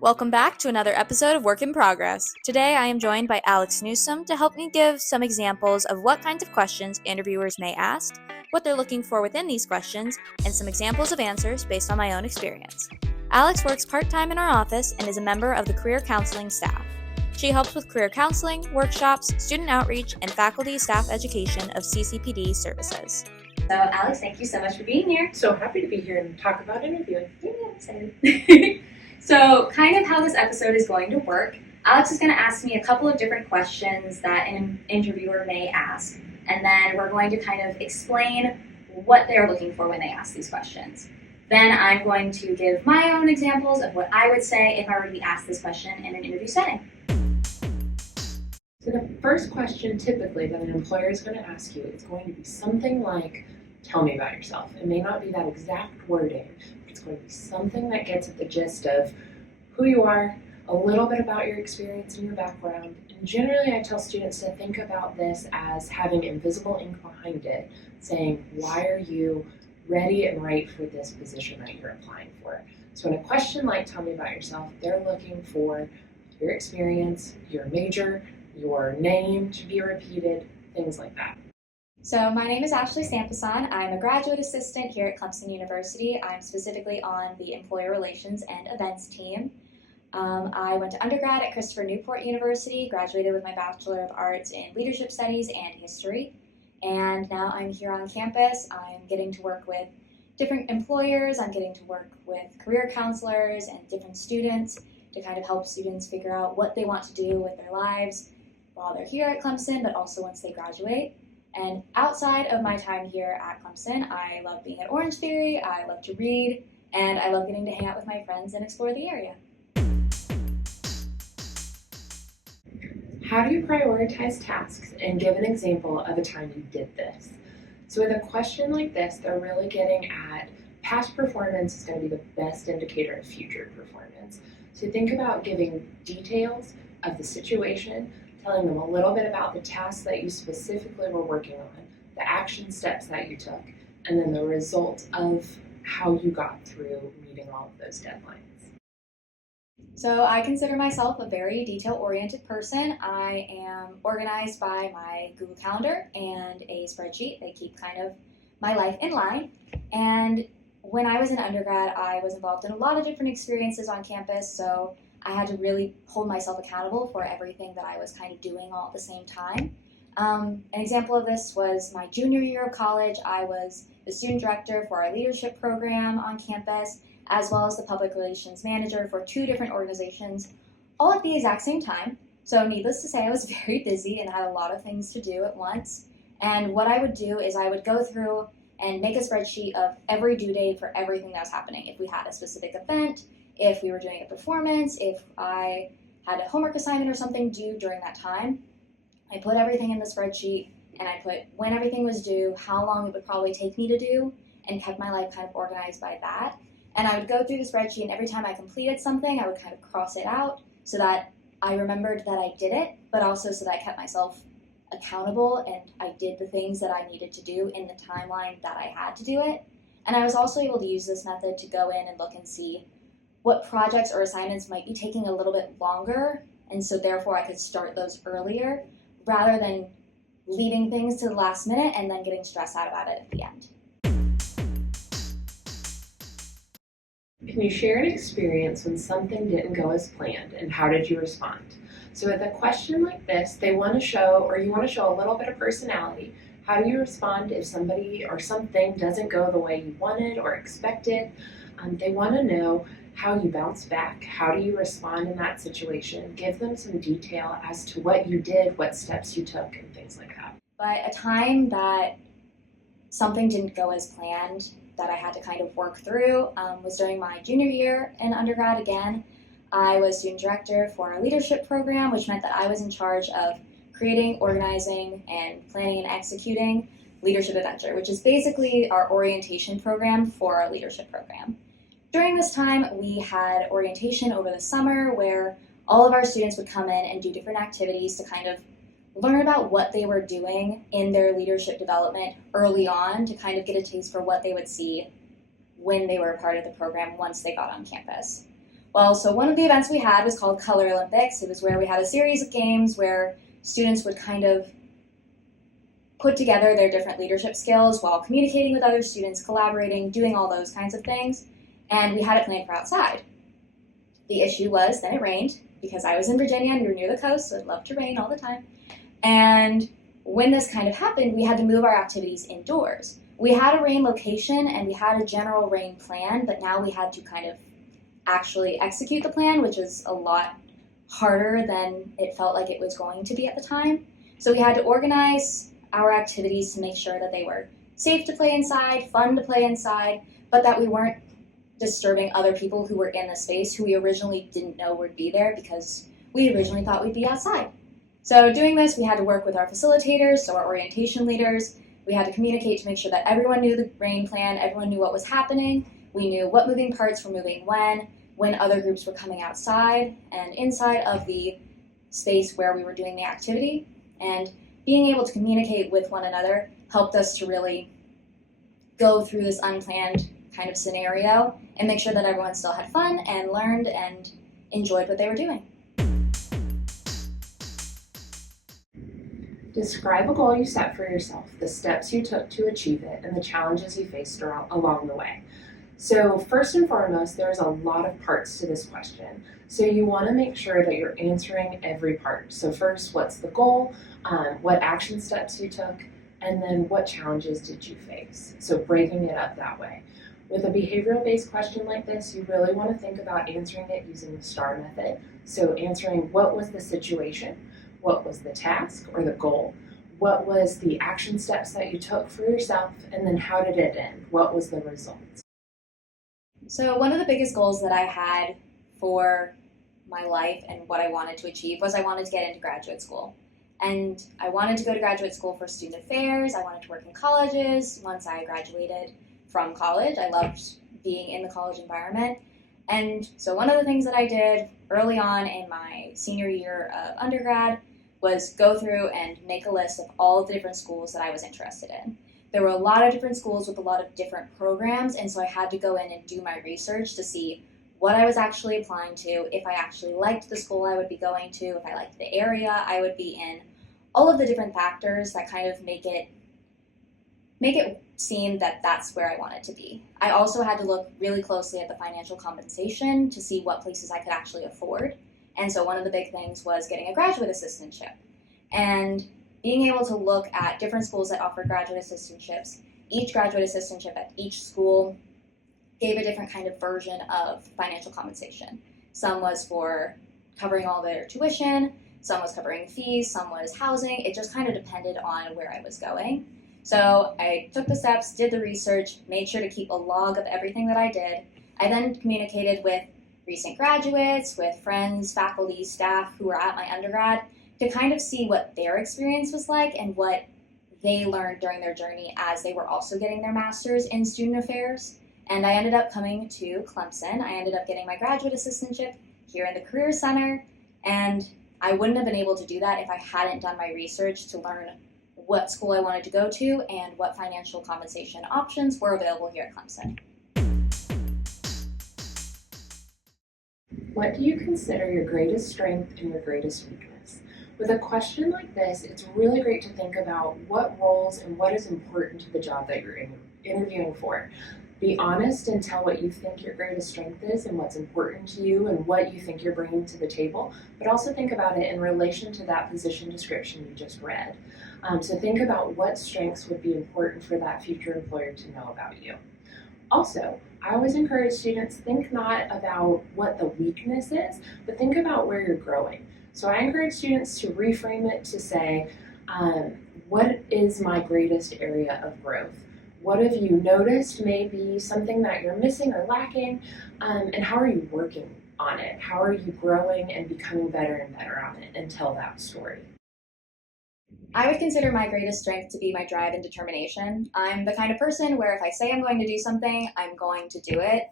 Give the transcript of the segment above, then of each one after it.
Welcome back to another episode of Work in Progress. Today I am joined by Alex Newsome to help me give some examples of what kinds of questions interviewers may ask, what they're looking for within these questions, and some examples of answers based on my own experience. Alex works part-time in our office and is a member of the career counseling staff. She helps with career counseling, workshops, student outreach, and faculty staff education of CCPD services. So Alex, thank you so much for being here. So happy to be here and talk about interviewing. Yeah, excited. So kind of how this episode is going to work, Alex is going to ask me a couple of different questions that an interviewer may ask, and then we're going to kind of explain what they're looking for when they ask these questions. Then I'm going to give my own examples of what I would say if I were to be asked this question in an interview setting. So the first question typically that an employer is going to ask you is going to be something like, tell me about yourself. It may not be that exact wording, but it's going to be something that gets at the gist of who you are, a little bit about your experience and your background. And generally I tell students to think about this as having invisible ink behind it, saying, why are you ready and right for this position that you're applying for? So in a question like, tell me about yourself, they're looking for your experience, your major, your name to be repeated, things like that. So my name is Ashley Sampason. I'm a graduate assistant here at Clemson University. I'm specifically on the employer relations and events team. I went to undergrad at Christopher Newport University, graduated with my Bachelor of Arts in Leadership Studies and History, and now I'm here on campus. I'm getting to work with different employers, I'm getting to work with career counselors and different students to kind of help students figure out what they want to do with their lives while they're here at Clemson, but also once they graduate. And outside of my time here at Clemson, I love being at Orange Theory, I love to read, and I love getting to hang out with my friends and explore the area. How do you prioritize tasks and give an example of a time you did this? So with a question like this, they're really getting at past performance is going to be the best indicator of future performance. So think about giving details of the situation, telling them a little bit about the tasks that you specifically were working on, the action steps that you took, and then the result of how you got through meeting all of those deadlines. So I consider myself a very detail-oriented person. I am organized by my Google Calendar and a spreadsheet. They keep kind of my life in line. And when I was in undergrad, I was involved in a lot of different experiences on campus, so I had to really hold myself accountable for everything that I was kind of doing all at the same time. An example of this was my junior year of college. I was the student director for our leadership program on campus, as well as the public relations manager for 2 different organizations, all at the exact same time. So needless to say, I was very busy and had a lot of things to do at once. And what I would do is I would go through and make a spreadsheet of every due date for everything that was happening. If we had a specific event, if we were doing a performance, if I had a homework assignment or something due during that time, I put everything in the spreadsheet and I put when everything was due, how long it would probably take me to do, and kept my life kind of organized by that. And I would go through the spreadsheet, and every time I completed something, I would kind of cross it out so that I remembered that I did it, but also so that I kept myself accountable and I did the things that I needed to do in the timeline that I had to do it. And I was also able to use this method to go in and look and see what projects or assignments might be taking a little bit longer, and so therefore I could start those earlier rather than leaving things to the last minute and then getting stressed out about it at the end. Can you share an experience when something didn't go as planned, and how did you respond? So with a question like this, they want to show, or you want to show a little bit of personality. How do you respond if somebody or something doesn't go the way you wanted or expected? They want to know how you bounce back. How do you respond in that situation? Give them some detail as to what you did, what steps you took, and things like that. But a time that something didn't go as planned that I had to kind of work through was during my junior year in undergrad again. I was student director for our leadership program, which meant that I was in charge of creating, organizing, and planning and executing Leadership Adventure, which is basically our orientation program for our leadership program. During this time, we had orientation over the summer where all of our students would come in and do different activities to kind of learn about what they were doing in their leadership development early on to kind of get a taste for what they would see when they were a part of the program once they got on campus. Well, so one of the events we had was called Color Olympics. It was where we had a series of games where students would kind of put together their different leadership skills while communicating with other students, collaborating, doing all those kinds of things. And we had it planned for outside. The issue was then it rained because I was in Virginia and we were near the coast, so it loved to rain all the time. And when this kind of happened, we had to move our activities indoors. We had a rain location and we had a general rain plan, but now we had to kind of actually execute the plan, which is a lot harder than it felt like it was going to be at the time. So we had to organize our activities to make sure that they were safe to play inside, fun to play inside, but that we weren't disturbing other people who were in the space who we originally didn't know would be there because we originally thought we'd be outside. So doing this, we had to work with our facilitators, so our orientation leaders. We had to communicate to make sure that everyone knew the rain plan, everyone knew what was happening. We knew what moving parts were moving when other groups were coming outside and inside of the space where we were doing the activity. And being able to communicate with one another helped us to really go through this unplanned kind of scenario and make sure that everyone still had fun and learned and enjoyed what they were doing. Describe a goal you set for yourself, the steps you took to achieve it, and the challenges you faced along the way. So first and foremost, there's a lot of parts to this question. So you want to make sure that you're answering every part. So first, what's the goal? What action steps you took? And then what challenges did you face? So breaking it up that way. With a behavioral-based question like this, you really want to think about answering it using the STAR method. So answering what was the situation, what was the task or the goal, what was the action steps that you took for yourself, and then how did it end? What was the result? So one of the biggest goals that I had for my life and what I wanted to achieve was I wanted to get into graduate school. And I wanted to go to graduate school for student affairs. I wanted to work in colleges once I graduated from college. I loved being in the college environment. And so one of the things that I did early on in my senior year of undergrad was go through and make a list of all of the different schools that I was interested in. There were a lot of different schools with a lot of different programs, and so I had to go in and do my research to see what I was actually applying to, if I actually liked the school I would be going to, if I liked the area I would be in, all of the different factors that kind of make it seem that that's where I wanted to be. I also had to look really closely at the financial compensation to see what places I could actually afford. And so one of the big things was getting a graduate assistantship. And being able to look at different schools that offer graduate assistantships, each graduate assistantship at each school gave a different kind of version of financial compensation. Some was for covering all their tuition, some was covering fees, some was housing. It just kind of depended on where I was going. So I took the steps, did the research, made sure to keep a log of everything that I did. I then communicated with recent graduates, with friends, faculty, staff who were at my undergrad to kind of see what their experience was like and what they learned during their journey as they were also getting their master's in student affairs. And I ended up coming to Clemson. I ended up getting my graduate assistantship here in the Career Center, and I wouldn't have been able to do that if I hadn't done my research to learn what school I wanted to go to and what financial compensation options were available here at Clemson. What do you consider your greatest strength and your greatest weakness? With a question like this, it's really great to think about what roles and what is important to the job that you're interviewing for. Be honest and tell what you think your greatest strength is and what's important to you and what you think you're bringing to the table, but also think about it in relation to that position description you just read. So think about what strengths would be important for that future employer to know about you. Also, I always encourage students, think not about what the weakness is, but think about where you're growing. So I encourage students to reframe it to say, what is my greatest area of growth? What have you noticed may be something that you're missing or lacking, and how are you working on it? How are you growing and becoming better and better on it, and tell that story. I would consider my greatest strength to be my drive and determination. I'm the kind of person where if I say I'm going to do something, I'm going to do it.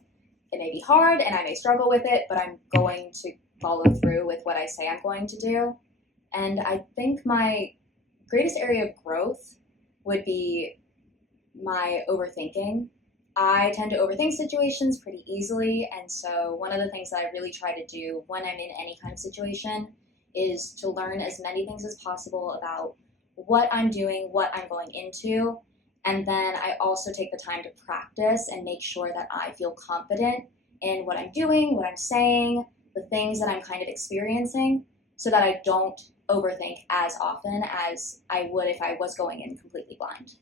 It may be hard and I may struggle with it, but I'm going to follow through with what I say I'm going to do. And I think my greatest area of growth would be my overthinking. I tend to overthink situations pretty easily, and so one of the things that I really try to do when I'm in any kind of situation is to learn as many things as possible about what I'm doing, what I'm going into, and then I also take the time to practice and make sure that I feel confident in what I'm doing, what I'm saying, the things that I'm kind of experiencing, so that I don't overthink as often as I would if I was going in completely blind.